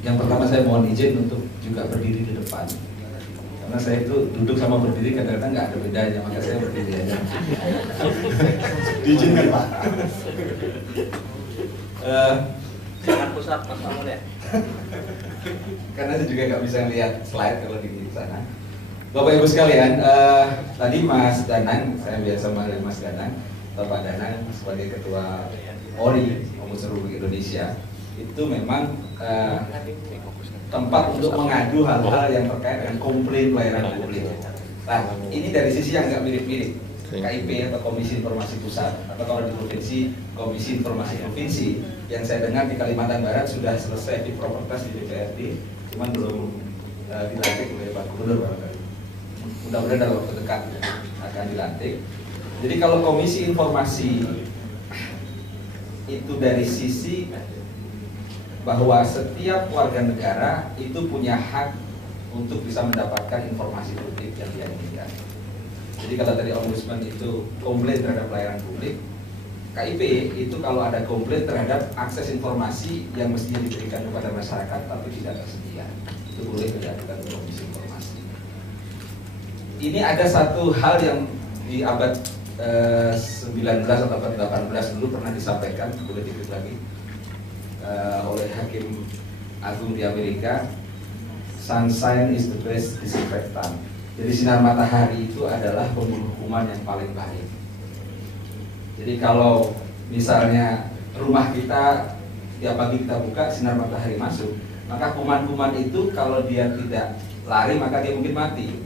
Yang pertama saya mohon izin untuk juga berdiri di depan. Karena saya itu duduk sama berdiri kadang-kadang nggak ada bedanya, maka saya berdiri aja. Diizinkan Pak. Jangan pusat Mas Mamun ya. Karena saya juga nggak bisa lihat slide kalau di sana. Bapak Ibu sekalian, tadi Mas Danang, saya biasa manggil Mas Danang, Bapak Danang sebagai Ketua ORI, Ombudsman Republik Indonesia, itu memang tempat untuk mengadu hal-hal yang terkait dengan komplain pelayanan publik. Nah, ini dari sisi yang agak mirip-mirip. KIP atau Komisi Informasi Pusat, atau kalau di provinsi Komisi Informasi Provinsi, yang saya dengar di Kalimantan Barat sudah selesai di propertas di DPRD, cuman belum dilantik oleh Pak Gubernur. Mudah-mudahan dalam waktu dekat akan dilantik. Jadi kalau Komisi Informasi itu dari sisi bahwa setiap warga negara itu punya hak untuk bisa mendapatkan informasi publik yang dia inginkan. Jadi kalau tadi Ombudsman itu komplain terhadap pelayanan publik, KIP itu kalau ada komplain terhadap akses informasi yang mestinya diberikan kepada masyarakat tapi tidak tersedia, itu boleh dilakukan Komisi Informasi. Ini ada satu hal yang di abad 19 atau abad 18 dulu pernah disampaikan, boleh dikit lagi, oleh Hakim Agung di Amerika. Sunshine is the best disinfectant. Jadi sinar matahari itu adalah pembunuh kuman yang paling baik. Jadi kalau misalnya rumah kita tiap pagi kita buka sinar matahari masuk, maka kuman-kuman itu kalau dia tidak lari maka dia mungkin mati.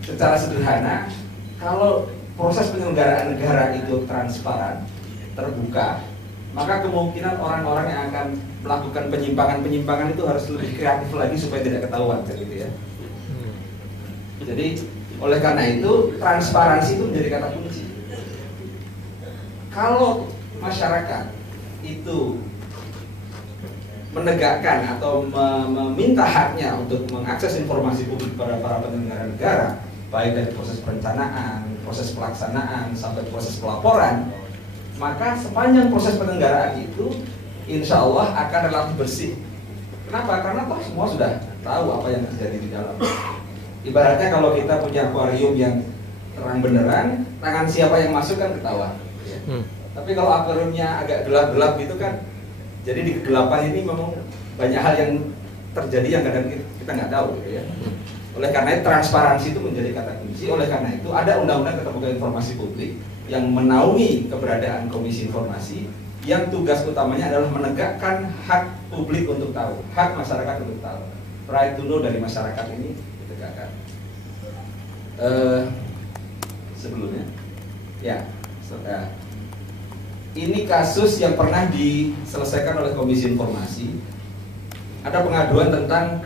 Secara sederhana, kalau proses penyelenggaraan negara itu transparan, terbuka, maka kemungkinan orang-orang yang akan melakukan penyimpangan-penyimpangan itu harus lebih kreatif lagi supaya tidak ketahuan, gitu ya. Jadi oleh karena itu transparansi itu menjadi kata kunci. Kalau masyarakat itu menegakkan atau meminta haknya untuk mengakses informasi publik pada para penyelenggara negara, baik dari proses perencanaan, proses pelaksanaan, sampai proses pelaporan, maka sepanjang proses penyelenggaraan itu insya Allah akan relatif bersih. Kenapa? Karena toh semua sudah tahu apa yang terjadi di dalam. Ibaratnya kalau kita punya akuarium yang terang benderang, tangan siapa yang masuk kan ketahuan. Ya. Tapi kalau akuariumnya agak gelap-gelap gitu kan, jadi di kegelapan ini memang banyak hal yang terjadi yang kadang kita nggak tahu, gitu ya. Oleh karena itu transparansi itu menjadi kata kunci. Oleh karena itu ada undang-undang keterbukaan informasi publik yang menaungi keberadaan Komisi Informasi, yang tugas utamanya adalah menegakkan hak publik untuk tahu, hak masyarakat untuk tahu. Right to know dari masyarakat ini ditegakkan. Sebelumnya, ya, ini kasus yang pernah diselesaikan oleh Komisi Informasi. Ada pengaduan tentang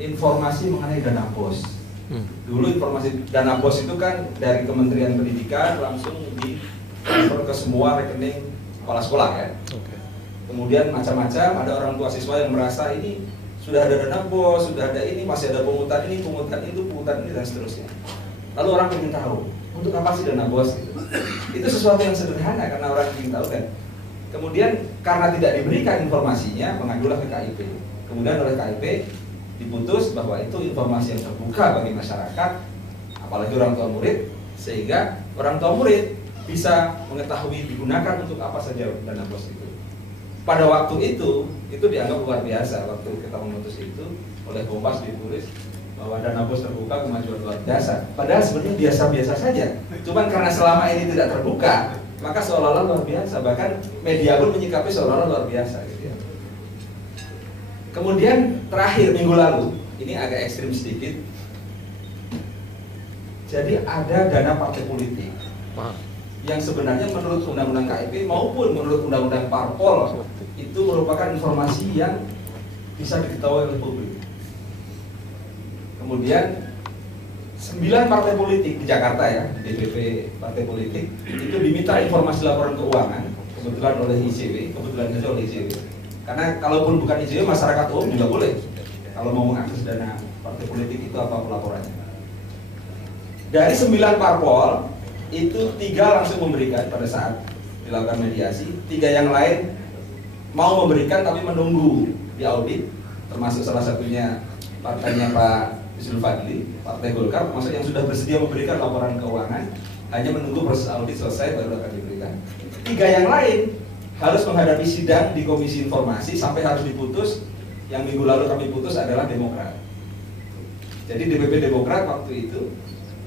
informasi mengenai dana bos. Dulu informasi dana bos itu kan dari Kementerian Pendidikan langsung ditransfer ke semua rekening kepala sekolah ya. Kemudian macam-macam, ada orang tua siswa yang merasa ini sudah ada dana bos, sudah ada ini, masih ada pungutan ini, pungutan itu, pungutan ini, dan seterusnya. Lalu orang ingin tahu, untuk apa sih dana bos gitu. Itu sesuatu yang sederhana karena orang ingin tahu kan. Kemudian karena tidak diberikan informasinya, mengadulah ke KIP. Kemudian oleh KIP diputus bahwa itu informasi yang terbuka bagi masyarakat, apalagi orang tua murid, sehingga orang tua murid bisa mengetahui digunakan untuk apa saja dana bos itu. Pada waktu itu dianggap luar biasa. Waktu kita memutus itu oleh Kompas ditulis bahwa dana bos terbuka kemajuan luar biasa. Padahal sebenarnya biasa-biasa saja. Cuman karena selama ini tidak terbuka, maka seolah-olah luar biasa. Bahkan media pun menyikapi seolah-olah luar biasa, gitu ya. Kemudian terakhir minggu lalu, ini agak ekstrim sedikit. Jadi ada dana partai politik yang sebenarnya menurut undang-undang KIP maupun menurut undang-undang parpol itu merupakan informasi yang bisa diketahui oleh publik. Kemudian 9 partai politik di Jakarta ya, DPP partai politik itu diminta informasi laporan keuangan, kebetulan oleh ICW, kebetulan saja oleh ICW. Karena kalaupun bukan ICW, masyarakat umum juga boleh kalau mau mengakses dana partai politik itu apa pelaporannya. Dari 9 parpol itu 3 langsung memberikan pada saat dilakukan mediasi, 3 yang lain mau memberikan tapi menunggu diaudit, termasuk salah satunya partainya Pak Yusril Fadli, Partai Golkar, termasuk yang sudah bersedia memberikan laporan keuangan, hanya menunggu proses audit selesai baru akan diberikan. 3 yang lain harus menghadapi sidang di Komisi Informasi sampai harus diputus. Yang minggu lalu kami putus adalah Demokrat. Jadi DPP Demokrat waktu itu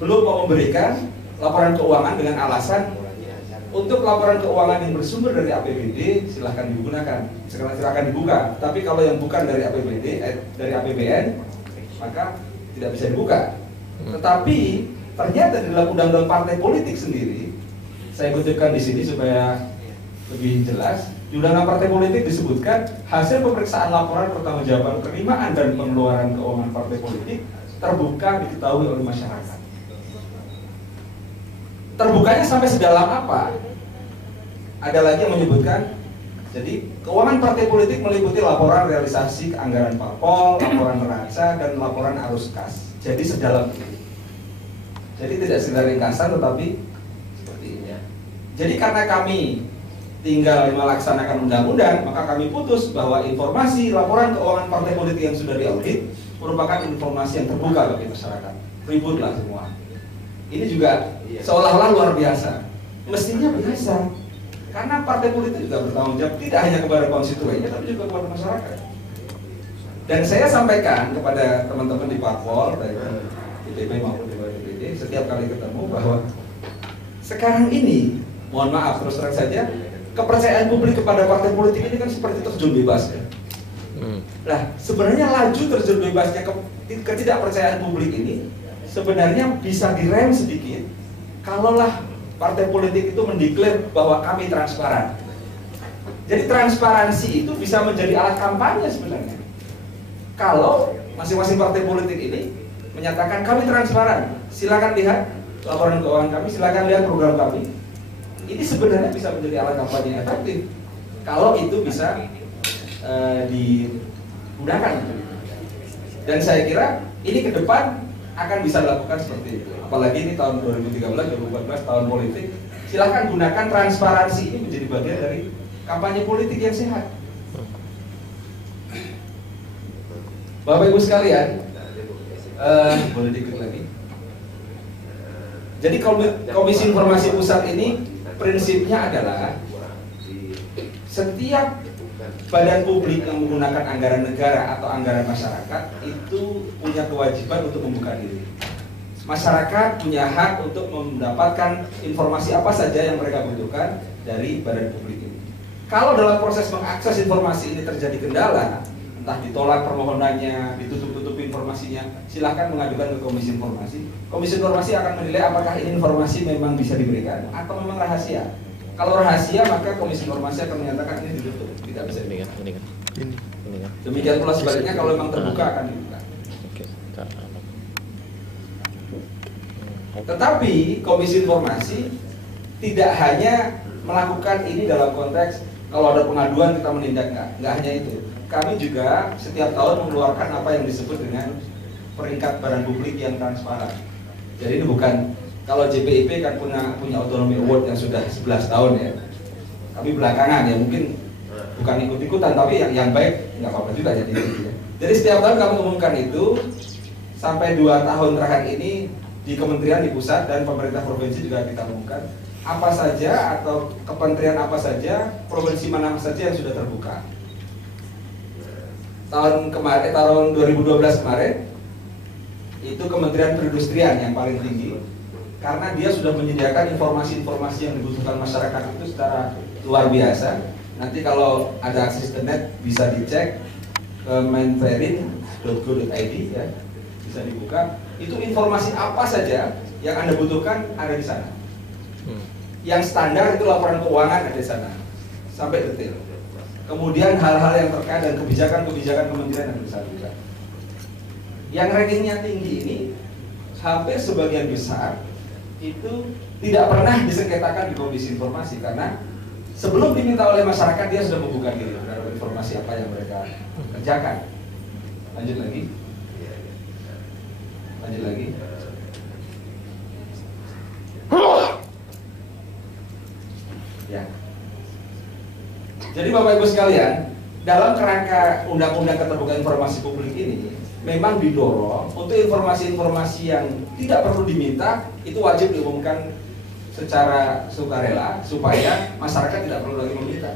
belum mau memberikan laporan keuangan dengan alasan untuk laporan keuangan yang bersumber dari APBD silahkan digunakan, silahkan dibuka. Tapi kalau yang bukan dari APBD, dari APBN, maka tidak bisa dibuka. Tetapi ternyata di dalam undang-undang partai politik sendiri, saya kutipkan di sini supaya lebih jelas. Di undang-undang partai politik disebutkan hasil pemeriksaan laporan pertanggungjawaban penerimaan dan pengeluaran keuangan partai politik terbuka diketahui oleh masyarakat. Terbukanya sampai sedalam apa? Ada lagi yang menyebutkan, jadi keuangan partai politik meliputi laporan realisasi anggaran parpol, laporan neraca, dan laporan arus kas. Jadi sedalam ini. Jadi tidak sekedar ringkasan, tetapi seperti ini. Jadi karena kami tinggal melaksanakan undang-undang, maka kami putus bahwa informasi laporan keuangan partai politik yang sudah diaudit merupakan informasi yang terbuka bagi masyarakat. Ribut lah semua. Ini juga seolah-olah luar biasa. Mestinya biasa, karena partai politik juga bertanggung jawab tidak hanya kepada konstituennya, tapi juga kepada masyarakat. Dan saya sampaikan kepada teman-teman di parpol, baik DPP maupun DPD, setiap kali ketemu bahwa sekarang ini, mohon maaf terus terang saja, kepercayaan publik kepada partai politik ini kan seperti terjun bebas ya. Nah, sebenarnya laju terjun bebasnya ketidakpercayaan publik ini sebenarnya bisa direm sedikit kalaulah partai politik itu mendeklar bahwa kami transparan. Jadi transparansi itu bisa menjadi alat kampanye sebenarnya. Kalau masing-masing partai politik ini menyatakan kami transparan, silakan lihat laporan keuangan kami, silakan lihat program kami. Ini sebenarnya bisa menjadi alat kampanye yang efektif kalau itu bisa digunakan. Dan saya kira ini ke depan akan bisa dilakukan seperti itu. Apalagi ini tahun 2013, 2014 tahun politik. Silahkan gunakan transparansi ini menjadi bagian dari kampanye politik yang sehat. Bapak Ibu sekalian, boleh dikit lagi. Jadi Komisi Informasi Pusat ini prinsipnya adalah setiap badan publik yang menggunakan anggaran negara atau anggaran masyarakat itu punya kewajiban untuk membuka diri. Masyarakat punya hak untuk mendapatkan informasi apa saja yang mereka butuhkan dari badan publik ini. Kalau dalam proses mengakses informasi ini terjadi kendala, entah ditolak permohonannya, ditutup-tutupi informasinya, silahkan mengajukan ke Komisi Informasi. Komisi Informasi akan menilai apakah ini informasi memang bisa diberikan atau memang rahasia. Kalau rahasia, maka Komisi Informasi akan menyatakan ini ditutup, tidak bisa diberikan. Demikian pula sebaliknya, kalau memang terbuka akan dibuka. Tetapi Komisi Informasi tidak hanya melakukan ini dalam konteks kalau ada pengaduan kita menindak, nggak hanya itu. Kami juga setiap tahun mengeluarkan apa yang disebut dengan peringkat badan publik yang transparan. Jadi ini bukan, kalau JPIP kan punya Autonomy Award yang sudah 11 tahun ya. Kami belakangan ya, mungkin bukan ikut-ikutan, tapi yang baik nggak apa-apa juga jadi. Jadi setiap tahun kami umumkan itu, sampai 2 tahun terakhir ini di kementerian, di pusat dan pemerintah provinsi juga kita umumkan apa saja atau kementerian apa saja, provinsi mana saja yang sudah terbuka. Tahun 2012 kemarin itu Kementerian Perindustrian yang paling tinggi karena dia sudah menyediakan informasi-informasi yang dibutuhkan masyarakat itu secara luar biasa. Nanti kalau ada akses internet bisa dicek ke menperin.go.id ya, bisa dibuka. Itu informasi apa saja yang Anda butuhkan ada di sana. Yang standar itu laporan keuangan ada di sana sampai detail. Kemudian hal-hal yang terkait dan kebijakan-kebijakan kementerian yang besar juga. Yang rankingnya tinggi ini hampir sebagian besar itu tidak pernah disengketakan di Komisi Informasi karena sebelum diminta oleh masyarakat dia sudah membuka diri terhadap informasi apa yang mereka kerjakan. Lanjut lagi. Ya. Jadi Bapak Ibu sekalian, dalam kerangka Undang-Undang Keterbukaan Informasi Publik ini memang didorong untuk informasi-informasi yang tidak perlu diminta itu wajib diumumkan secara sukarela supaya masyarakat tidak perlu lagi meminta.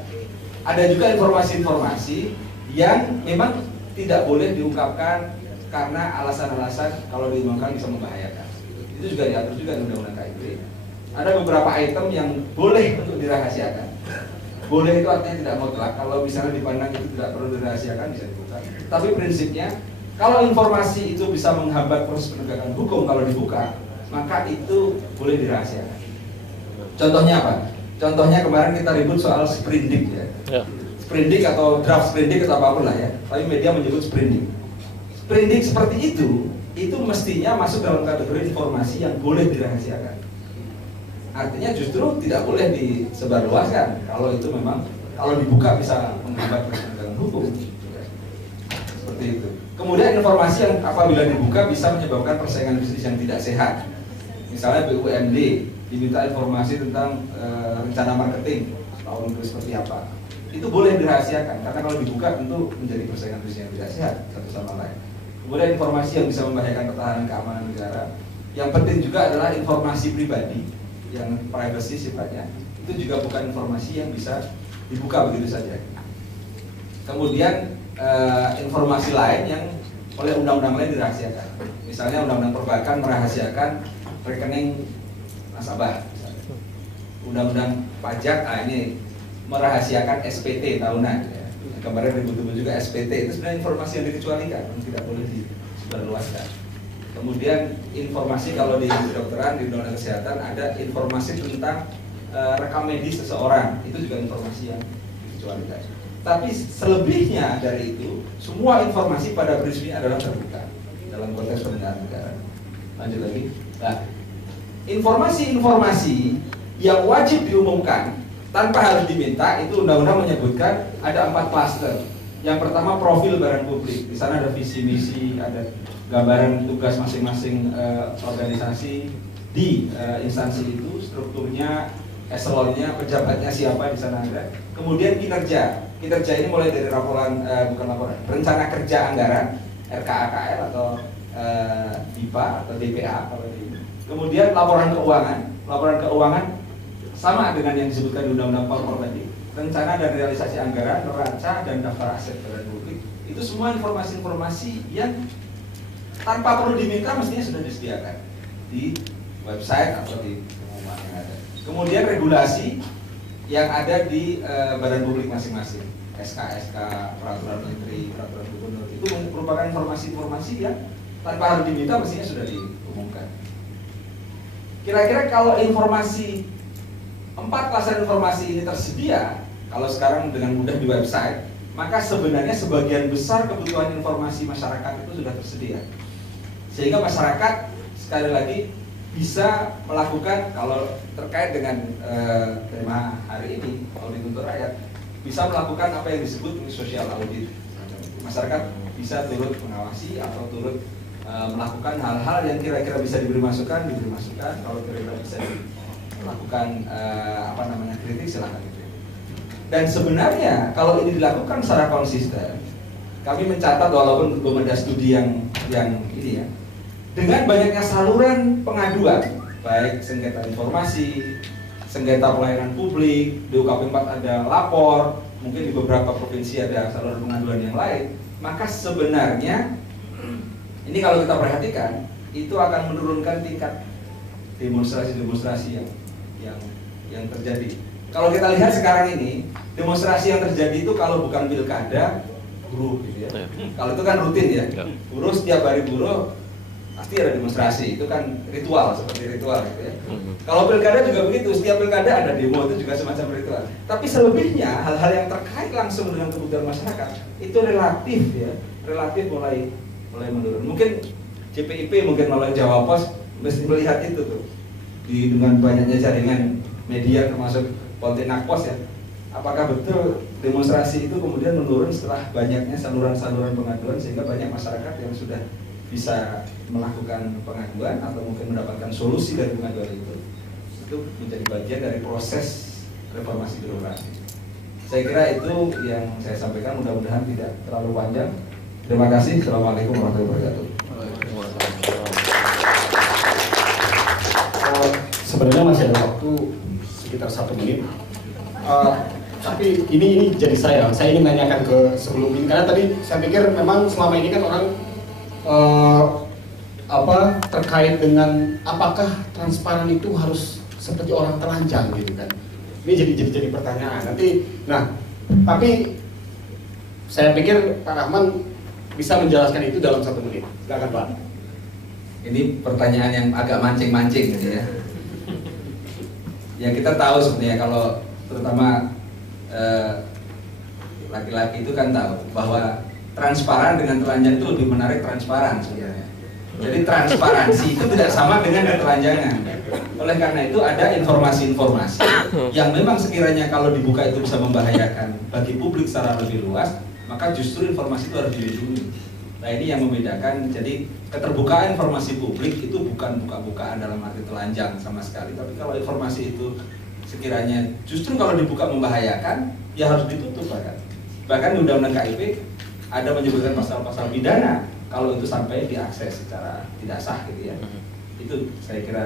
Ada juga informasi-informasi yang memang tidak boleh diungkapkan karena alasan-alasan kalau diumumkan bisa membahayakan. Itu juga diatur juga di Undang-Undang KIP. Ada beberapa item yang boleh untuk dirahasiakan. Boleh itu artinya tidak mutlak. Kalau misalnya dipandang itu tidak perlu dirahasiakan bisa dibuka. Tapi prinsipnya kalau informasi itu bisa menghambat proses penegakan hukum kalau dibuka, maka itu boleh dirahasiakan. Contohnya apa? Contohnya kemarin kita ribut soal sprindik ya. Sprindik atau draft sprindik atau apapun lah ya. Tapi media menyebut sprindik. Sprindik seperti itu mestinya masuk dalam kategori informasi yang boleh dirahasiakan. Artinya justru tidak boleh disebarluaskan kalau itu memang kalau dibuka bisa menghambat penegakan hukum. Seperti itu. Kemudian informasi yang apabila dibuka bisa menyebabkan persaingan bisnis yang tidak sehat. Misalnya BUMD diminta informasi tentang rencana marketing tahun itu seperti apa. Itu boleh dirahasiakan karena kalau dibuka tentu menjadi persaingan bisnis yang tidak sehat satu sama lain. Kemudian informasi yang bisa membahayakan pertahanan keamanan negara. Yang penting juga adalah informasi pribadi yang privacy sifatnya. Itu juga bukan informasi yang bisa dibuka begitu saja. Kemudian informasi lain yang oleh undang-undang lain dirahasiakan. Misalnya undang-undang perbankan merahasiakan rekening nasabah. Undang-undang pajak, ini merahasiakan SPT tahunan. Ya. Kemarin ribut-ribut juga SPT itu sebenarnya informasi yang dikecualikan, tidak boleh disebarluaskan. Kemudian informasi kalau di kedokteran di undang-undang kesehatan ada informasi tentang rekam medis seseorang, itu juga informasi yang dikecualikan. Tapi selebihnya dari itu, semua informasi pada prinsipnya adalah terbuka dalam konteks pemerintahan negara. Lanjut lagi. Nah, informasi-informasi yang wajib diumumkan tanpa harus diminta itu undang-undang menyebutkan ada 4 klaster. Yang pertama profil barang publik. Di sana ada visi misi, ada gambaran tugas masing-masing organisasi di instansi itu, strukturnya, eselonnya, pejabatnya siapa di sana ada. Kemudian kinerja. Kinerja ini mulai dari rencana kerja anggaran RKAKL atau DIPA atau DPA kalau di. Kemudian laporan keuangan sama dengan yang disebutkan di Undang-Undang Palpol tadi. Rencana dan realisasi anggaran, neraca dan daftar aset badan publik. Itu semua informasi-informasi yang tanpa perlu diminta mestinya sudah disediakan di website atau di pengumuman yang ada. Kemudian regulasi yang ada di badan publik masing-masing, SK, peraturan menteri, peraturan gubernur, itu merupakan informasi-informasi yang tanpa harus diminta mestinya sudah diumumkan. Kira-kira kalau informasi 4 klaster informasi ini tersedia, kalau sekarang dengan mudah di website, maka sebenarnya sebagian besar kebutuhan informasi masyarakat itu sudah tersedia. Sehingga masyarakat sekali lagi bisa melakukan, kalau terkait dengan tema hari ini audit untuk rakyat, bisa melakukan apa yang disebut social audit. Masyarakat bisa turut mengawasi atau turut melakukan hal-hal yang kira-kira bisa diberi masukan, kalau kira-kira bisa melakukan kritik, silakan kritik. Dan sebenarnya kalau ini dilakukan secara konsisten, kami mencatat walaupun belum ada studi yang ini ya, dengan banyaknya saluran pengaduan, baik sengketa informasi, sengketa pelayanan publik, di UKP 4 ada lapor, mungkin di beberapa provinsi ada saluran pengaduan yang lain, maka sebenarnya ini kalau kita perhatikan itu akan menurunkan tingkat demonstrasi yang terjadi. Kalau kita lihat sekarang ini, demonstrasi yang terjadi itu kalau bukan pilkada, buruh gitu ya. Kalau itu kan rutin ya, buruh setiap hari buruh pasti ada demonstrasi, itu kan ritual, seperti ritual gitu ya. Kalau pilkada juga begitu, setiap pilkada ada demo, itu juga semacam ritual. Tapi selebihnya hal-hal yang terkait langsung dengan kebutuhan masyarakat itu relatif mulai menurun. Mungkin JPIP mungkin melalui Jawa Pos mesti melihat itu tuh dengan banyaknya jaringan media termasuk Pontianak Pos ya. Apakah betul demonstrasi itu kemudian menurun setelah banyaknya saluran-saluran pengaduan sehingga banyak masyarakat yang sudah bisa melakukan pengaduan atau mungkin mendapatkan solusi dari pengaduan itu menjadi bagian dari proses reformasi birokrasi. Saya kira itu yang saya sampaikan, mudah-mudahan tidak terlalu panjang. Terima kasih. Assalamualaikum warahmatullahi wabarakatuh. Sebenarnya masih ada waktu sekitar 1 menit. Tapi ini jadi saya ingin nanyakan ke sebelum ini, karena tadi saya pikir memang selama ini kan orang terkait dengan apakah transparan itu harus seperti orang telanjang gitu kan. Ini jadi pertanyaan nanti. Nah, tapi saya pikir Pak Rahman bisa menjelaskan itu dalam 1 menit. Silakan Pak. Ini pertanyaan yang agak mancing-mancing gitu ya. Ya kita tahu sebenarnya kalau terutama laki-laki itu kan tahu bahwa transparan dengan telanjang itu lebih menarik transparan sebenarnya. Jadi transparansi itu tidak sama dengan ketelanjangan. Oleh karena itu ada informasi-informasi yang memang sekiranya kalau dibuka itu bisa membahayakan bagi publik secara lebih luas, maka justru informasi itu harus dilindungi. Nah ini yang membedakan. Jadi keterbukaan informasi publik itu bukan buka-bukaan dalam arti telanjang sama sekali. Tapi kalau informasi itu sekiranya justru kalau dibuka membahayakan, ya harus ditutup bahkan. Bahkan di Undang-Undang KIP ada menyebutkan pasal-pasal pidana kalau itu sampai diakses secara tidak sah gitu ya. Itu saya kira